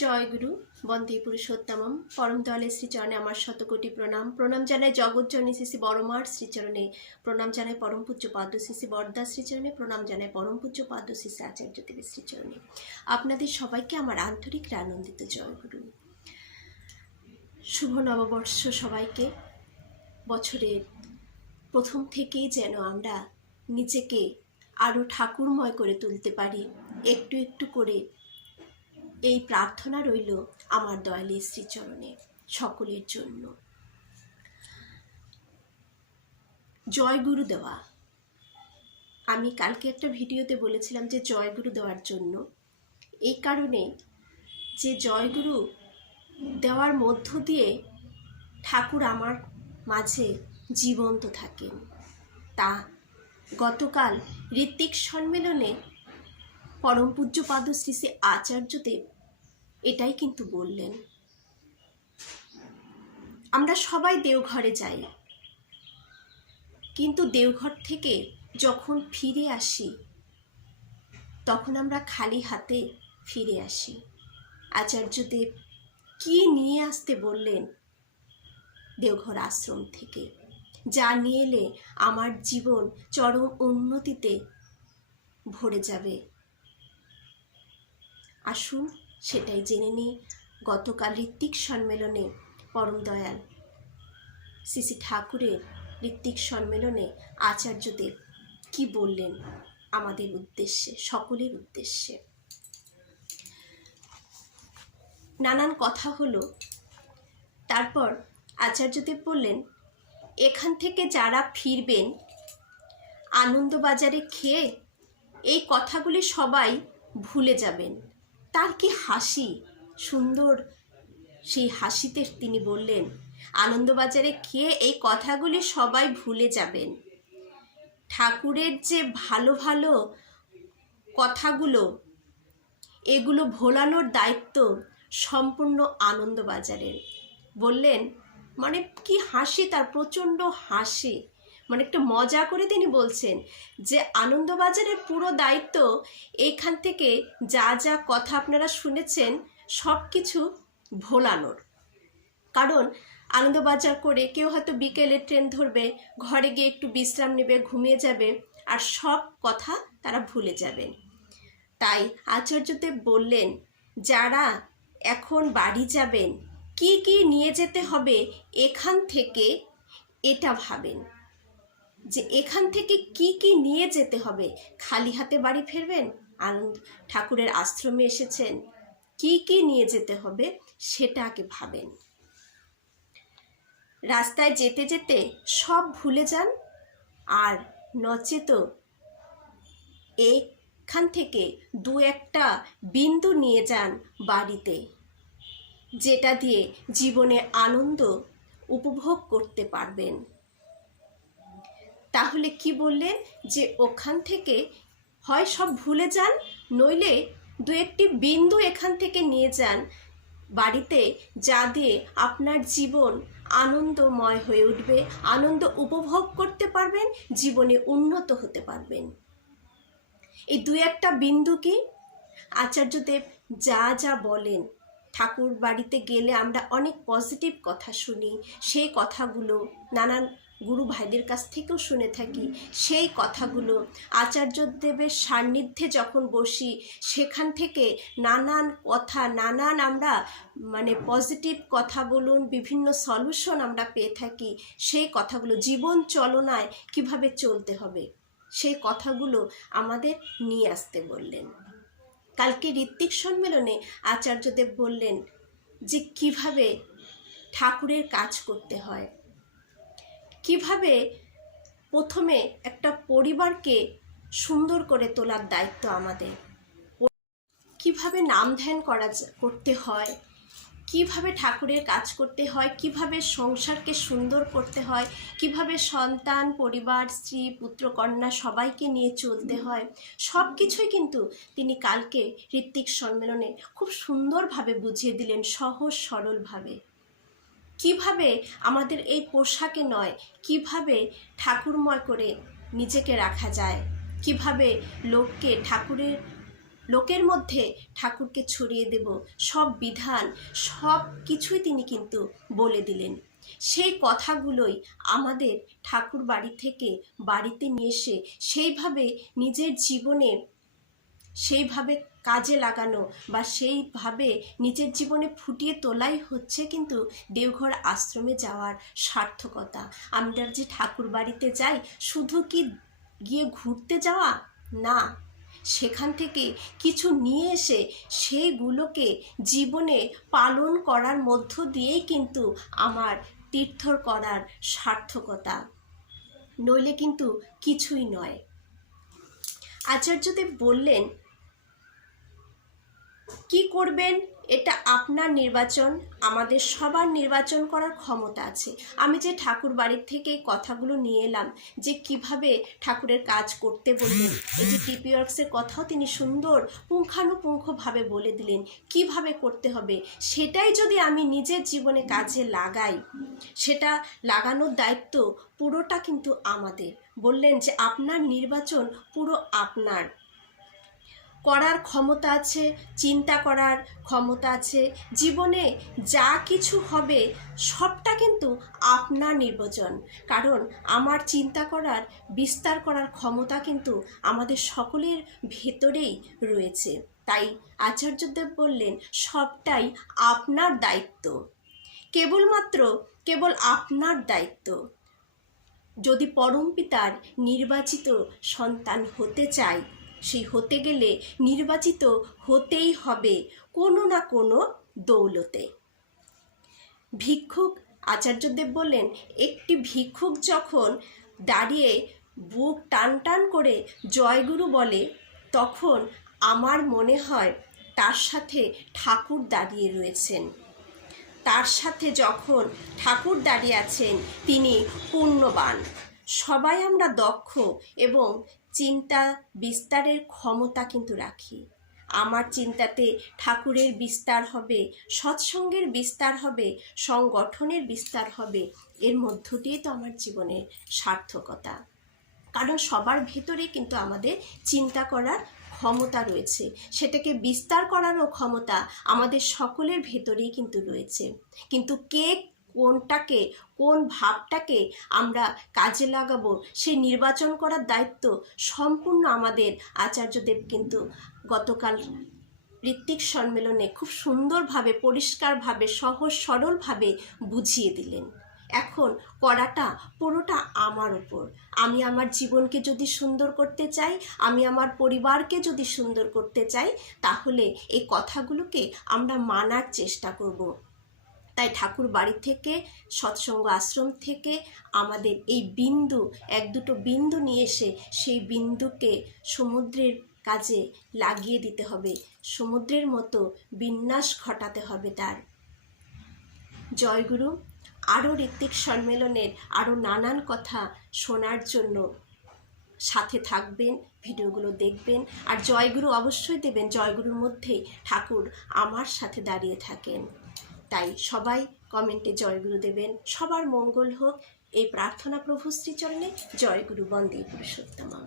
জয় গুরু বন্দে পুরুষোত্তমম পরম দয়ালের শ্রীচরণে আমার শতকোটি প্রণাম। প্রণাম জানাই জগৎজননী শ্রী শ্রী বড়মার শ্রীচরণে, প্রণাম জানাই পরম পূজ্য পাদ্য শ্রী শ্রী বরদা শ্রীচরণে, প্রণাম জানাই পরম পূজ্য পাদ্য শ্রী শ্রী আচার্য দেবের শ্রীচরণে। আপনাদের সবাইকে আমার আন্তরিক আনন্দিত জয় গুরু। শুভ নববর্ষ সবাইকে। বছরের প্রথম থেকেই যেন আমরা নিজেকে আরও ঠাকুরময় করে তুলতে পারি, একটু একটু করে এই প্রার্থনা রইল আমার দয়ালের শ্রীচরণে সকলের জন্য। জয় গুরু দেওয়া, আমি কালকে একটা ভিডিওতে বলেছিলাম যে জয় গুরু দেওয়ার জন্য, এই কারণে যে জয় গুরু দেওয়ার মধ্য দিয়ে ঠাকুর আমার মাঝে জীবন্ত থাকেন। তা গতকাল ঋত্বিক সম্মেলনে পরম পূজ্যপাদ শ্রী শ্রী আচার্যদেব এটাই কিন্তু বললেন। আমরা সবাই দেওঘরে যাই, কিন্তু দেওঘর থেকে যখন ফিরে আসি তখন আমরা খালি হাতে ফিরে আসি। আচার্যদেব কি নিয়ে আসতে বললেন দেওঘর আশ্রম থেকে, যা নিয়ে এলে আমার জীবন চরম উন্নতিতে ভরে যাবে। আসুন সেটাই জেনে নিই। গতকাল ঋত্বিক সম্মেলনে পরম দয়াল শ্রী শ্রী ঠাকুরের ঋত্বিক সম্মেলনে আচার্যদেব কি বললেন আমাদের উদ্দেশ্যে, সকলের উদ্দেশ্যে। নানান কথা হলো। তারপর আচার্যদেব বললেন, এখান থেকে যারা ফিরবেন আনন্দবাজারে খেয়ে এই কথাগুলি সবাই ভুলে যাবেন। তার কি হাসি সুন্দর, সেই হাসিতে তিনি বললেন আনন্দবাজারে খেয়ে এই কথাগুলি সবাই ভুলে যাবেন। ঠাকুরের যে ভালো ভালো কথাগুলো, এগুলো ভোলানোর দায়িত্ব সম্পূর্ণ আনন্দবাজারের। বললেন মানে কি হাসি, তার প্রচণ্ড হাসি, মানে একটু মজা করে তিনি বলছেন যে আনন্দবাজারের পুরো দায়িত্ব এইখান থেকে যা যা কথা আপনারা শুনেছেন সব কিছু ভোলানোর। কারণ আনন্দবাজার করে কেউ হয়তো বিকেলে ট্রেন ধরবে, ঘরে গিয়ে একটু বিশ্রাম নেবে, ঘুমিয়ে যাবে, আর সব কথা তারা ভুলে যাবেন। তাই আচার্যদেব বললেন যারা এখন বাড়ি যাবেন কি কি নিয়ে যেতে হবে এখান থেকে এটা ভাবেন, যে এখান থেকে কি কি নিয়ে যেতে হবে। খালি হাতে বাড়ি ফিরবেন, আনন্দ ঠাকুরের আশ্রমে এসেছেন, কি কি নিয়ে যেতে হবে সেটা আগে ভাবেন। রাস্তায় যেতে যেতে সব ভুলে যান, আর নচেত এখান থেকে দু একটা বিন্দু নিয়ে যান বাড়িতে, যেটা দিয়ে জীবনে আনন্দ উপভোগ করতে পারবেন। তাহলে কি বললেন যে ওখান থেকে হয় সব ভুলে যান, নইলে দু একটি বিন্দু এখান থেকে নিয়ে যান বাড়িতে, যা দিয়ে আপনার জীবন আনন্দময় হয়ে উঠবে, আনন্দ উপভোগ করতে পারবেন, জীবনে উন্নত হতে পারবেন। এই দু একটা বিন্দু কি? আচার্যদেব যা যা বলেন, ঠাকুর বাড়িতে গেলে আমরা অনেক পজিটিভ কথা শুনি, সেই কথাগুলো নানান গুরু ভাইদের কাছ থেকেও শুনে থাকি। সেই কথাগুলো আচার্যদেবের সান্নিধ্যে যখন বসি সেখান থেকে নানান কথা, নানান আমরা মানে পজিটিভ কথা বলুন, বিভিন্ন সলিউশন আমরা পেয়ে থাকি। সেই কথাগুলো জীবন চলনায় কিভাবে চলতে হবে সেই কথাগুলো আমাদের নিয়ে আসতে বললেন। কালকে ঋত্বিক সম্মেলনে আচার্যদেব বললেন যে কিভাবে ঠাকুরের কাজ করতে হয়, কিভাবে প্রথমে একটা পরিবারকে সুন্দর করে তোলার দায়িত্ব আমাদের, কিভাবে নাম ধ্যান করতে হয়, কিভাবে ঠাকুরের কাজ করতে হয়, কিভাবে সংসারকে সুন্দর করতে হয়, কিভাবে সন্তান পরিবার স্ত্রী পুত্র কন্যা সবাইকে নিয়ে চলতে হয়, সব কিছুই কিন্তু তিনি কালকে ঋত্বিক সম্মেলনে খুব সুন্দরভাবে বুঝিয়ে দিলেন, সহজ সরলভাবে। কিভাবে আমাদের এই পোশাকে নয়, কিভাবে ঠাকুরময় করে নিজেকে রাখা যায়, কিভাবে লোককে ঠাকুরের লোকের মধ্যে ঠাকুরকে ছড়িয়ে দেব, সব বিধান সব কিছুই তিনি কিন্তু বলে দিলেন। সেই কথাগুলোই আমাদের ঠাকুর বাড়ি থেকে বাড়িতে নিয়ে এসে সেইভাবে নিজের জীবনে সেইভাবে কাজে লাগানো বা সেইভাবে নিজের জীবনে ফুটিয়ে তোলাই হচ্ছে কিন্তু দেওঘর আশ্রমে যাওয়ার সার্থকতা। আমরা যে ঠাকুর বাড়িতে যাই শুধু কি গিয়ে ঘুরতে যাওয়া না, সেখান থেকে কিছু নিয়ে এসে সেইগুলোকে জীবনে পালন করার মধ্য দিয়েই কিন্তু আমার তীর্থর করার সার্থকতা, নইলে কিন্তু কিছুই নয়। আচার্যদেব বললেন, কি করবেন এটা আপনার নির্বাচন, আমাদের সবার নির্বাচন করার ক্ষমতা আছে। আমি যে ঠাকুর বাড়ির থেকে এই কথাগুলো নিয়ে এলাম, যে কিভাবে ঠাকুরের কাজ করতে বললেন, এই যে টিপি ওয়ার্কসের কথাও তিনি সুন্দর পুঙ্খানুপুঙ্খভাবে বলে দিলেন কিভাবে করতে হবে, সেটাই যদি আমি নিজের জীবনে কাজে লাগাই, সেটা লাগানোর দায়িত্ব পুরোটা কিন্তু আমাদের। বললেন যে আপনার নির্বাচন পুরো আপনার, করার ক্ষমতা আছে, চিন্তা করার ক্ষমতা আছে, জীবনে যা কিছু হবে সবটা কিন্তু আপনার নির্বাচন। কারণ আমার চিন্তা করার, বিস্তার করার ক্ষমতা কিন্তু আমাদের সকলের ভেতরেই রয়েছে। তাই আচার্যদেব বললেন সবটাই আপনার দায়িত্ব, কেবল আপনার দায়িত্ব। যদি পরমপিতার নির্বাচিত সন্তান হতে চাই, সেই হতে গেলে নির্বাচিত হতেই হবে কোনো না কোনো দৌলতে। ভিক্ষুক, আচার্যদেব বললেন, একটি ভিক্ষুক যখন দাঁড়িয়ে বুক টান টান করে জয়গুরু বলে, তখন আমার মনে হয় তার সাথে ঠাকুর দাঁড়িয়ে রয়েছেন। তার সাথে যখন ঠাকুর দাঁড়িয়ে আছেন তিনি পুণ্যবান। সবাই আমরা দক্ষ এবং চিন্তা বিস্তারের ক্ষমতা কিন্তু রাখি। আমার চিন্তাতে ঠাকুরের বিস্তার হবে, সৎসঙ্গের বিস্তার হবে, সংগঠনের বিস্তার হবে, এর মধ্য দিয়ে তো আমার জীবনের সার্থকতা। কারণ সবার ভেতরে কিন্তু আমাদের চিন্তা করার ক্ষমতা রয়েছে, সেটাকে বিস্তার করারও ক্ষমতা আমাদের সকলের ভেতরেই কিন্তু রয়েছে। কিন্তু কে কোনটাকে, কোন ভাবটাকে আমরা কাজে লাগাবো, সেই নির্বাচন করার দায়িত্ব সম্পূর্ণ আমাদের। আচার্যদেব কিন্তু গতকাল ঋত্বিক সম্মেলনে খুব সুন্দরভাবে, পরিষ্কারভাবে, সহজ সরলভাবে বুঝিয়ে দিলেন। এখন করাটা পুরোটা আমার উপর। আমি আমার জীবনকে যদি সুন্দর করতে চাই, আমি আমার পরিবারকে যদি সুন্দর করতে চাই, তাহলে এই কথাগুলোকে আমরা মানার চেষ্টা করব। তাই ঠাকুর বাড়ি থেকে, সৎসঙ্গ আশ্রম থেকে আমাদের এই বিন্দু, এক দুটো বিন্দু নিয়ে এসে সেই বিন্দুকে সমুদ্রের কাজে লাগিয়ে দিতে হবে, সমুদ্রের মতো বিন্যাস ঘটাতে হবে তার। জয়গুরু। আরও ঋত্বিক সম্মেলনের আরও নানান কথা শোনার জন্য সাথে থাকবেন, ভিডিওগুলো দেখবেন, আর জয়গুরু অবশ্যই দেবেন। জয়গুরুর মধ্যেই ঠাকুর আমার সাথে দাঁড়িয়ে থাকেন। তাই সবাই কমেন্টে জয়গুরু দেবেন। সবার মঙ্গল হোক এই প্রার্থনা প্রভু শ্রীচরণে। জয়গুরু। বন্দে পুরুষোত্তমম।